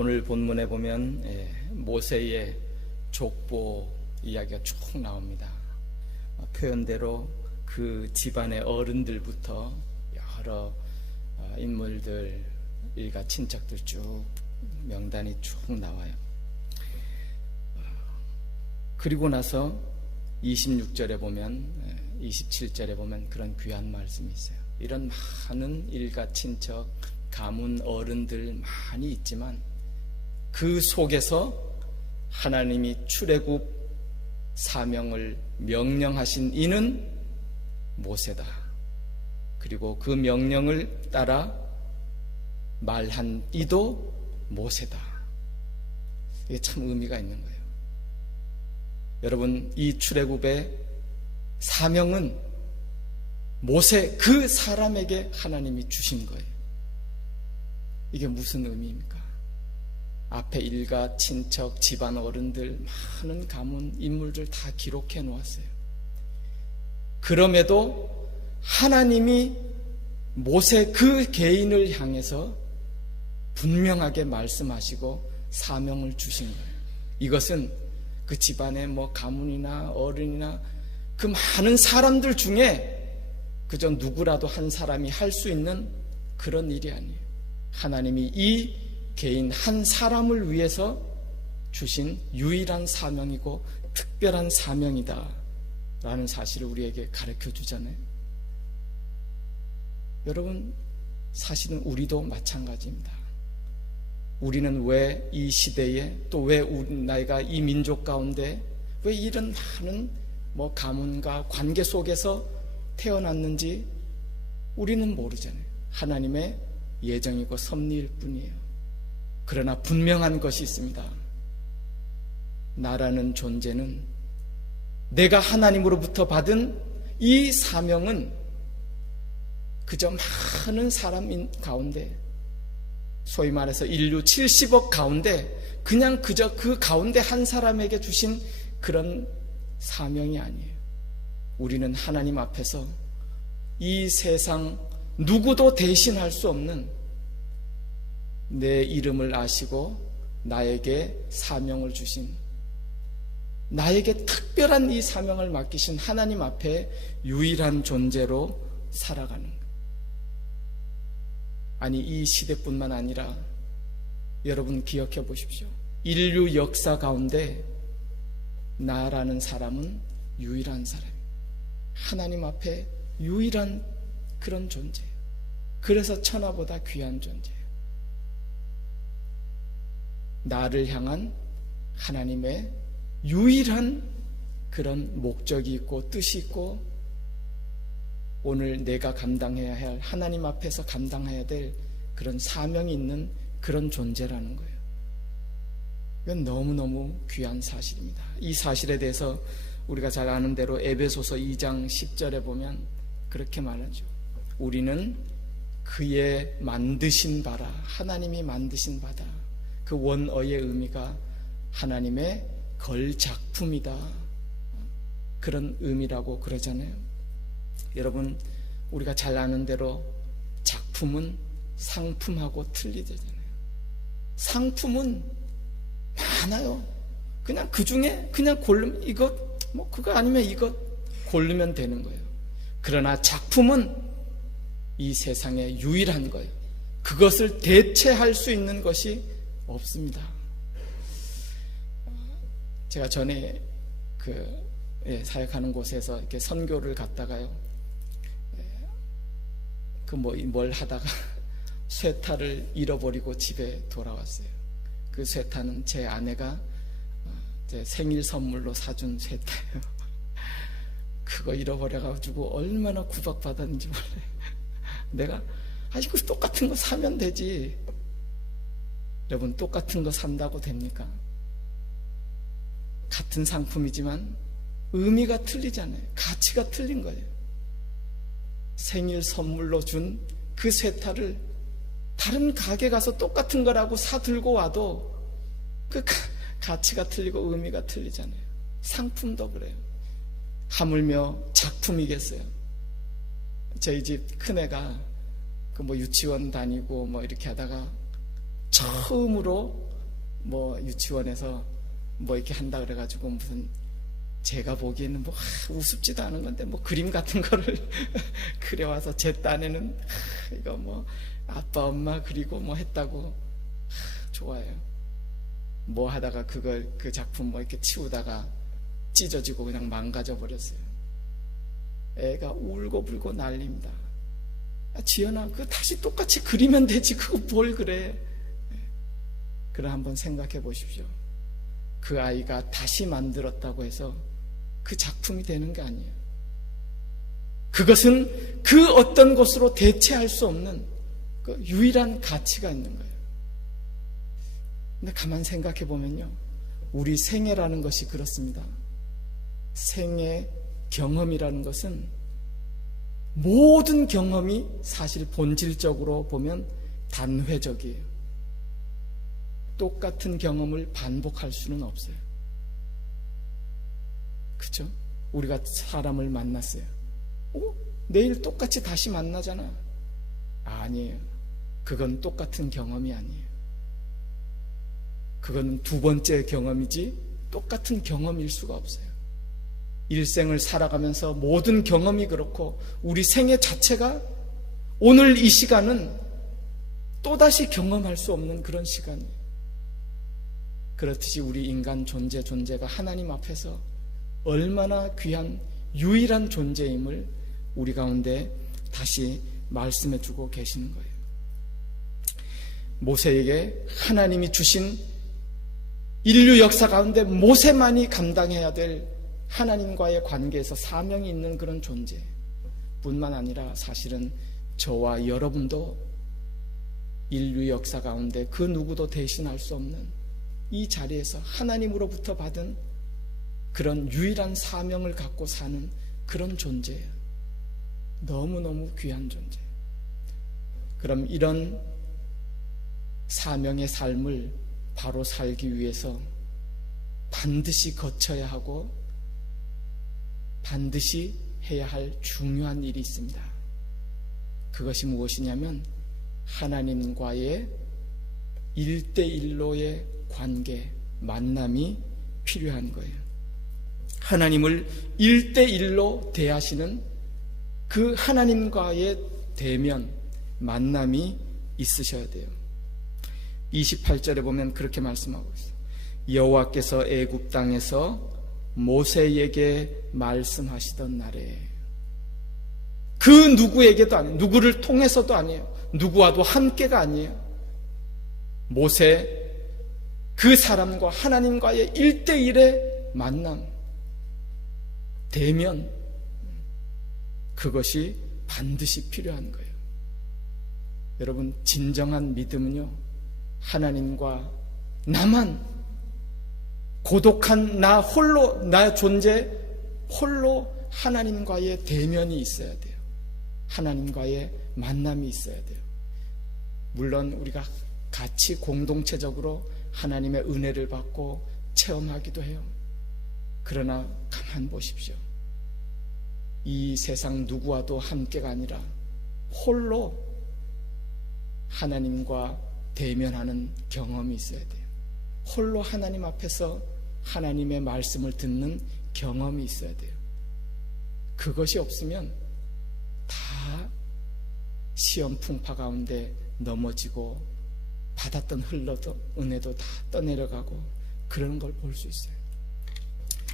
오늘 본문에 보면 모세의 족보 이야기가 쭉 나옵니다. 표현대로 그 집안의 어른들부터 여러 인물들, 일가 친척들 쭉 명단이 쭉 나와요. 그리고 나서 26절에 보면, 27절에 보면 그런 귀한 말씀이 있어요. 이런 많은 일가 친척, 가문 어른들 많이 있지만 그 속에서 하나님이 출애굽 사명을 명령하신 이는 모세다. 그리고 그 명령을 따라 말한 이도 모세다. 이게 참 의미가 있는 거예요. 여러분, 이 출애굽의 사명은 모세 그 사람에게 하나님이 주신 거예요. 이게 무슨 의미입니까? 앞에 일가, 친척, 집안 어른들, 많은 가문 인물들 다 기록해 놓았어요. 그럼에도 하나님이 모세 그 개인을 향해서 분명하게 말씀하시고 사명을 주신 거예요. 이것은 그 집안의 가문이나 어른이나 그 많은 사람들 중에 그저 누구라도 한 사람이 할 수 있는 그런 일이 아니에요. 하나님이 이 개인 한 사람을 위해서 주신 유일한 사명이고 특별한 사명이다 라는 사실을 우리에게 가르쳐 주잖아요. 여러분, 사실은 우리도 마찬가지입니다. 우리는 왜 이 시대에, 또 왜 나이가 이 민족 가운데 왜 이런 많은 가문과 관계 속에서 태어났는지 우리는 모르잖아요. 하나님의 예정이고 섭리일 뿐이에요. 그러나 분명한 것이 있습니다. 나라는 존재는, 내가 하나님으로부터 받은 이 사명은 그저 많은 사람 가운데, 소위 말해서 인류 70억 가운데 그저 그 가운데 한 사람에게 주신 그런 사명이 아니에요. 우리는 하나님 앞에서 이 세상 누구도 대신할 수 없는, 내 이름을 아시고 나에게 사명을 주신, 나에게 특별한 이 사명을 맡기신 하나님 앞에 유일한 존재로 살아가는 것. 아니, 이 시대뿐만 아니라 여러분 기억해 보십시오. 인류 역사 가운데 나라는 사람은 유일한 사람이에요. 하나님 앞에 유일한 그런 존재예요. 그래서 천하보다 귀한 존재예요. 나를 향한 하나님의 유일한 그런 목적이 있고 뜻이 있고, 오늘 내가 감당해야 할, 하나님 앞에서 감당해야 될 그런 사명이 있는 그런 존재라는 거예요. 이건 너무너무 귀한 사실입니다. 이 사실에 대해서 우리가 잘 아는 대로 에베소서 2장 10절에 보면 그렇게 말하죠. 우리는 그의 만드신 바라, 하나님이 만드신 바다. 그 원어의 의미가 하나님의 걸작품이다, 그런 의미라고 그러잖아요. 여러분, 우리가 잘 아는 대로 작품은 상품하고 틀리잖아요. 상품은 많아요. 그냥 그 중에 그냥 고르면 이것, 그거 아니면 이것 고르면 되는 거예요. 그러나 작품은 이 세상에 유일한 거예요. 그것을 대체할 수 있는 것이 없습니다. 제가 전에 사역하는 곳에서 이렇게 선교를 갔다가요, 뭘 하다가 쇠타를 잃어버리고 집에 돌아왔어요. 그 쇠타는 제 아내가 제 생일 선물로 사준 쇠타예요. 그거 잃어버려가지고 얼마나 구박받았는지 몰라요. 내가 아이고 똑같은 거 사면 되지. 여러분, 똑같은 거 산다고 됩니까? 같은 상품이지만 의미가 틀리잖아요. 가치가 틀린 거예요. 생일 선물로 준 그 쇠타를 다른 가게 가서 똑같은 거라고 사 들고 와도 그 가치가 틀리고 의미가 틀리잖아요. 상품도 그래요. 하물며 작품이겠어요. 저희 집 큰애가 유치원 다니고 이렇게 하다가 처음으로 뭐 유치원에서 뭐 이렇게 한다 그래가지고 무슨 제가 보기에는 뭐 우습지도 않은 건데 뭐 그림 같은 거를 그려와서 제 딴에는 이거 뭐 아빠 엄마 그리고 뭐 했다고 좋아해요. 뭐 하다가 그걸 그 작품 뭐 이렇게 치우다가 찢어지고 그냥 망가져 버렸어요. 애가 울고불고 난립니다. 지연아, 그 다시 똑같이 그리면 되지. 그거 뭘 그래. 그럼 한번 생각해 보십시오. 그 아이가 다시 만들었다고 해서 그 작품이 되는 게 아니에요. 그것은 그 어떤 것으로 대체할 수 없는 그 유일한 가치가 있는 거예요. 근데 가만 생각해 보면요, 우리 생애라는 것이 그렇습니다. 생애 경험이라는 것은 모든 경험이 사실 본질적으로 보면 단회적이에요. 똑같은 경험을 반복할 수는 없어요. 그죠? 우리가 사람을 만났어요. 내일 똑같이 다시 만나잖아. 아니에요. 그건 똑같은 경험이 아니에요. 그건 두 번째 경험이지 똑같은 경험일 수가 없어요. 일생을 살아가면서 모든 경험이 그렇고 우리 생애 자체가 오늘 이 시간은 또다시 경험할 수 없는 그런 시간이에요. 그렇듯이 우리 인간 존재가 하나님 앞에서 얼마나 귀한 유일한 존재임을 우리 가운데 다시 말씀해 주고 계시는 거예요. 모세에게 하나님이 주신 인류 역사 가운데 모세만이 감당해야 될 하나님과의 관계에서 사명이 있는 그런 존재 뿐만 아니라 사실은 저와 여러분도 인류 역사 가운데 그 누구도 대신할 수 없는 이 자리에서 하나님으로부터 받은 그런 유일한 사명을 갖고 사는 그런 존재예요. 너무너무 귀한 존재. 그럼 이런 사명의 삶을 바로 살기 위해서 반드시 거쳐야 하고 반드시 해야 할 중요한 일이 있습니다. 그것이 무엇이냐면 하나님과의 1대1로의 관계, 만남이 필요한 거예요. 하나님을 1대1로 대하시는 그 하나님과의 대면, 만남이 있으셔야 돼요. 28절에 보면 그렇게 말씀하고 있어요. 여호와께서 애굽 땅에서 모세에게 말씀하시던 날에, 그 누구에게도 아니에요. 누구를 통해서도 아니에요. 누구와도 함께가 아니에요. 모세, 그 사람과 하나님과의 1대1의 만남, 대면, 그것이 반드시 필요한 거예요. 여러분, 진정한 믿음은요, 하나님과 나만, 고독한 나 홀로, 나 존재 홀로 하나님과의 대면이 있어야 돼요. 하나님과의 만남이 있어야 돼요. 물론 우리가 같이 공동체적으로 하나님의 은혜를 받고 체험하기도 해요. 그러나 가만 보십시오. 이 세상 누구와도 함께가 아니라 홀로 하나님과 대면하는 경험이 있어야 돼요. 홀로 하나님 앞에서 하나님의 말씀을 듣는 경험이 있어야 돼요. 그것이 없으면 다 시험 풍파 가운데 넘어지고 받았던 은혜도 다 떠내려가고 그런 걸 볼 수 있어요.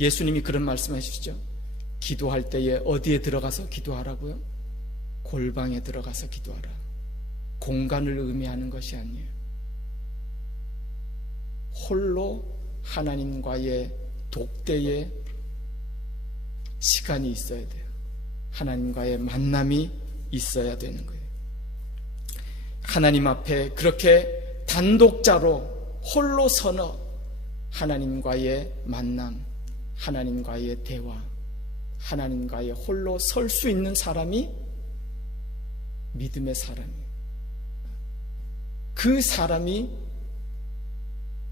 예수님이 그런 말씀하시죠. 기도할 때에 어디에 들어가서 기도하라고요? 골방에 들어가서 기도하라. 공간을 의미하는 것이 아니에요. 홀로 하나님과의 독대의 시간이 있어야 돼요. 하나님과의 만남이 있어야 되는 거예요. 하나님 앞에 그렇게 단독자로 홀로 서너 하나님과의 만남, 하나님과의 대화, 하나님과의 홀로 설 수 있는 사람이 믿음의 사람이에요. 그 사람이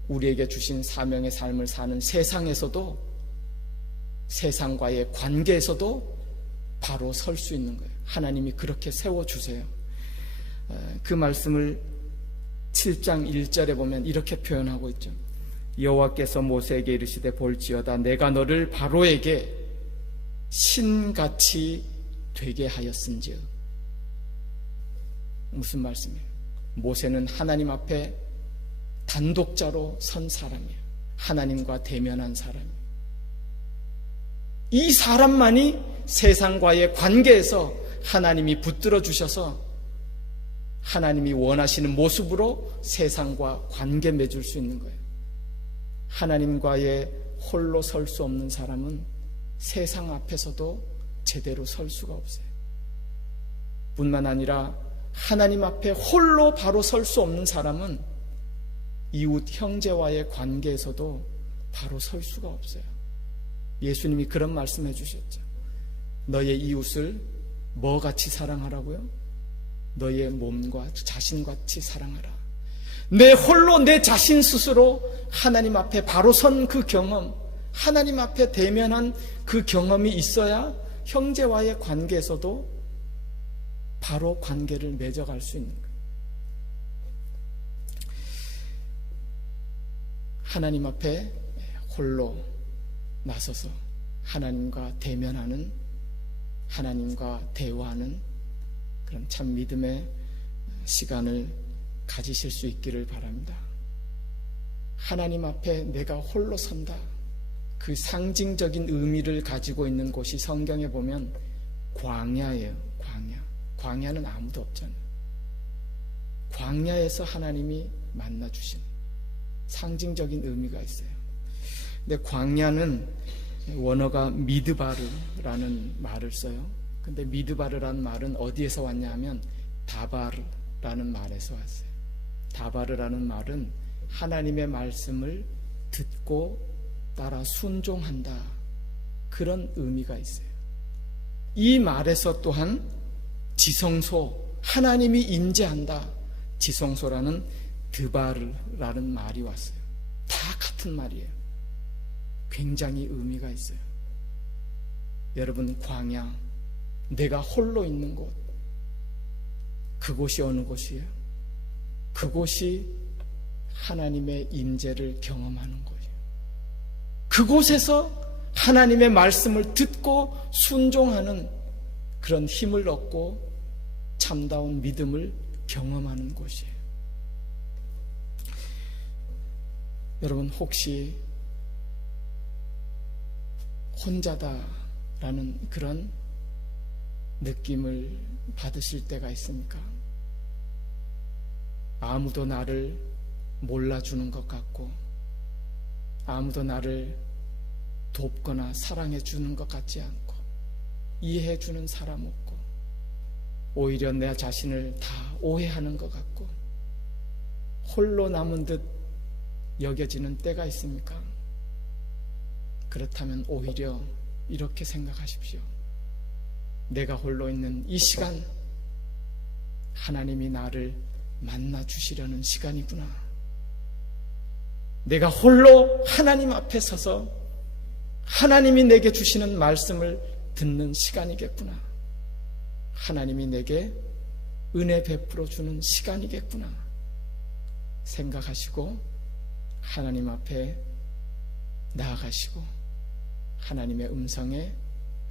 우리에게 주신 사명의 삶을 사는 세상에서도, 세상과의 관계에서도 바로 설 수 있는 거예요. 하나님이 그렇게 세워주세요. 그 말씀을 7장 1절에 보면 이렇게 표현하고 있죠. 여호와께서 모세에게 이르시되 볼지어다 내가 너를 바로에게 신같이 되게 하였은즉. 무슨 말씀이에요? 모세는 하나님 앞에 단독자로 선 사람이에요. 하나님과 대면한 사람이에요. 이 사람만이 세상과의 관계에서 하나님이 붙들어 주셔서 하나님이 원하시는 모습으로 세상과 관계 맺을 수 있는 거예요. 하나님과의 홀로 설 수 없는 사람은 세상 앞에서도 제대로 설 수가 없어요. 뿐만 아니라 하나님 앞에 홀로 바로 설 수 없는 사람은 이웃 형제와의 관계에서도 바로 설 수가 없어요. 예수님이 그런 말씀해 주셨죠. 너의 이웃을 뭐같이 사랑하라고요? 너의 몸과 자신같이 사랑하라. 내 홀로 내 자신 스스로 하나님 앞에 바로 선 그 경험, 하나님 앞에 대면한 그 경험이 있어야 형제와의 관계에서도 바로 관계를 맺어갈 수 있는 거예요. 하나님 앞에 홀로 나서서 하나님과 대면하는, 하나님과 대화하는 그런 참 믿음의 시간을 가지실 수 있기를 바랍니다. 하나님 앞에 내가 홀로 선다, 그 상징적인 의미를 가지고 있는 곳이 성경에 보면 광야예요. 광야는 아무도 없잖아요. 광야에서 하나님이 만나 주신 상징적인 의미가 있어요. 근데 광야는 원어가 미드바르라는 말을 써요. 근데 미드바르라는 말은 어디에서 왔냐 하면 다바르라는 말에서 왔어요. 다바르라는 말은 하나님의 말씀을 듣고 따라 순종한다, 그런 의미가 있어요. 이 말에서 또한 지성소, 하나님이 임재한다, 지성소라는 드바르라는 말이 왔어요. 다 같은 말이에요. 굉장히 의미가 있어요. 여러분, 광야, 내가 홀로 있는 곳, 그곳이 어느 곳이에요? 그곳이 하나님의 임재를 경험하는 거예요. 그곳에서 하나님의 말씀을 듣고 순종하는 그런 힘을 얻고 참다운 믿음을 경험하는 곳이에요. 여러분, 혹시 혼자다라는 그런 느낌을 받으실 때가 있습니까? 아무도 나를 몰라주는 것 같고, 아무도 나를 돕거나 사랑해주는 것 같지 않고, 이해해주는 사람 없고, 오히려 내 자신을 다 오해하는 것 같고, 홀로 남은 듯 여겨지는 때가 있습니까? 그렇다면 오히려 이렇게 생각하십시오. 내가 홀로 있는 이 시간, 하나님이 나를 만나 주시려는 시간이구나. 내가 홀로 하나님 앞에 서서 하나님이 내게 주시는 말씀을 듣는 시간이겠구나. 하나님이 내게 은혜 베풀어 주는 시간이겠구나 생각하시고 하나님 앞에 나아가시고 하나님의 음성에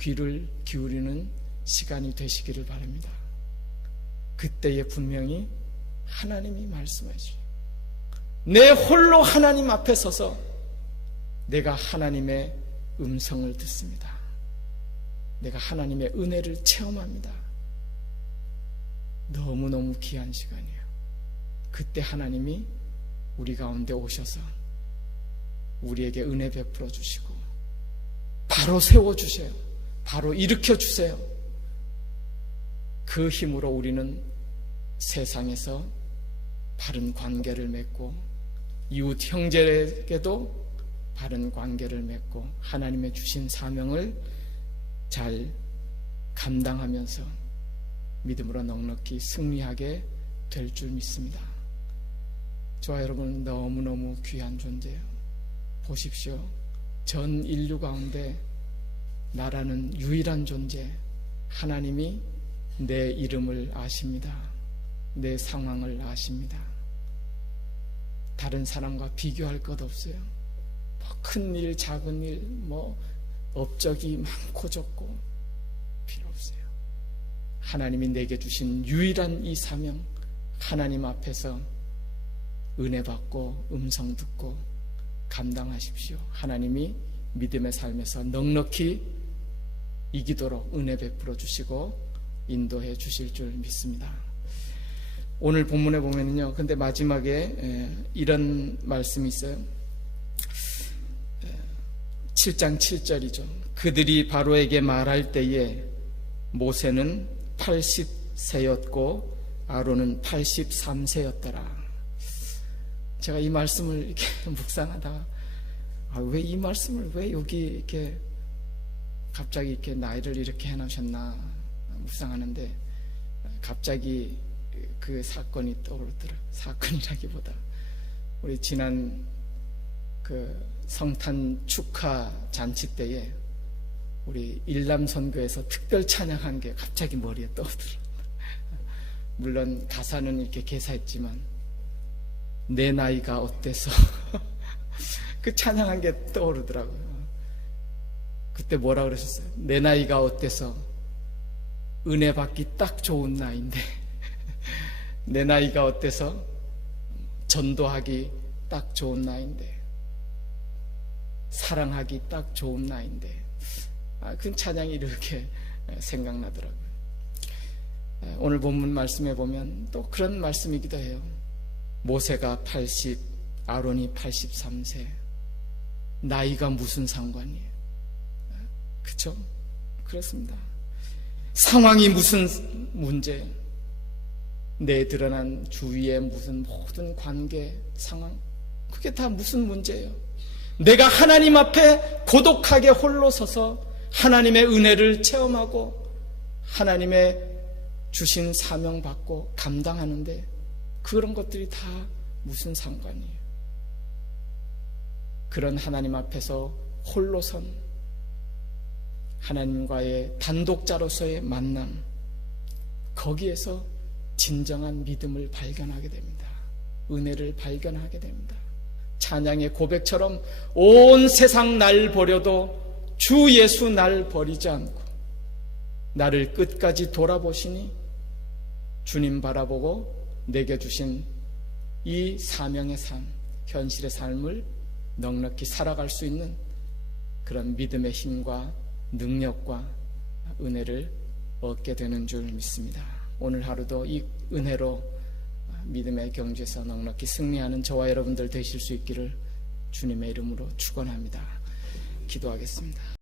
귀를 기울이는 시간이 되시기를 바랍니다. 그때에 분명히 하나님이 말씀하시죠. 내 홀로 하나님 앞에 서서 내가 하나님의 음성을 듣습니다. 내가 하나님의 은혜를 체험합니다. 너무너무 귀한 시간이에요. 그때 하나님이 우리 가운데 오셔서 우리에게 은혜 베풀어 주시고 바로 세워주세요. 바로 일으켜주세요. 그 힘으로 우리는 세상에서 바른 관계를 맺고 이웃 형제에게도 바른 관계를 맺고 하나님의 주신 사명을 잘 감당하면서 믿음으로 넉넉히 승리하게 될 줄 믿습니다. 저와 여러분, 너무너무 귀한 존재예요. 보십시오. 전 인류 가운데 나라는 유일한 존재, 하나님이 내 이름을 아십니다. 내 상황을 아십니다. 다른 사람과 비교할 것 없어요. 큰 일, 작은 일, 업적이 많고 적고 필요 없어요. 하나님이 내게 주신 유일한 이 사명, 하나님 앞에서 은혜 받고 음성 듣고 감당하십시오. 하나님이 믿음의 삶에서 넉넉히 이기도록 은혜 베풀어 주시고 인도해 주실 줄 믿습니다. 오늘 본문에 보면은요, 근데 마지막에 이런 말씀이 있어요. 7장 7절이죠. 그들이 바로에게 말할 때에 모세는 80세였고 아론은 83세였더라. 제가 이 말씀을 이렇게 묵상하다가 왜 이 말씀을 왜 여기 이렇게 갑자기 이렇게 나이를 이렇게 해놓으셨나 묵상하는데 갑자기 그 사건이 떠오르더라고요. 사건이라기보다 우리 지난 그 성탄 축하 잔치 때에 우리 일남선교에서 특별 찬양한 게 갑자기 머리에 떠오르더라고요. 물론 가사는 이렇게 개사했지만 내 나이가 어때서 그 찬양한 게 떠오르더라고요. 그때 뭐라 그러셨어요? 내 나이가 어때서 은혜 받기 딱 좋은 나이인데 내 나이가 어때서 전도하기 딱 좋은 나이인데 사랑하기 딱 좋은 나이인데 그 찬양이 이렇게 생각나더라고요. 오늘 본문 말씀에 보면 또 그런 말씀이기도 해요. 모세가 80, 아론이 83세. 나이가 무슨 상관이에요? 그렇죠? 그렇습니다. 상황이 무슨 문제, 내 드러난 주위의 무슨 모든 관계 상황, 그게 다 무슨 문제예요? 내가 하나님 앞에 고독하게 홀로 서서 하나님의 은혜를 체험하고 하나님의 주신 사명 받고 감당하는데 그런 것들이 다 무슨 상관이에요? 그런 하나님 앞에서 홀로 선 하나님과의 단독자로서의 만남, 거기에서 진정한 믿음을 발견하게 됩니다. 은혜를 발견하게 됩니다. 찬양의 고백처럼 온 세상 날 버려도 주 예수 날 버리지 않고 나를 끝까지 돌아보시니 주님 바라보고 내게 주신 이 사명의 삶, 현실의 삶을 넉넉히 살아갈 수 있는 그런 믿음의 힘과 능력과 은혜를 얻게 되는 줄 믿습니다. 오늘 하루도 이 은혜로 믿음의 경주에서 넉넉히 승리하는 저와 여러분들 되실 수 있기를 주님의 이름으로 축원합니다. 기도하겠습니다.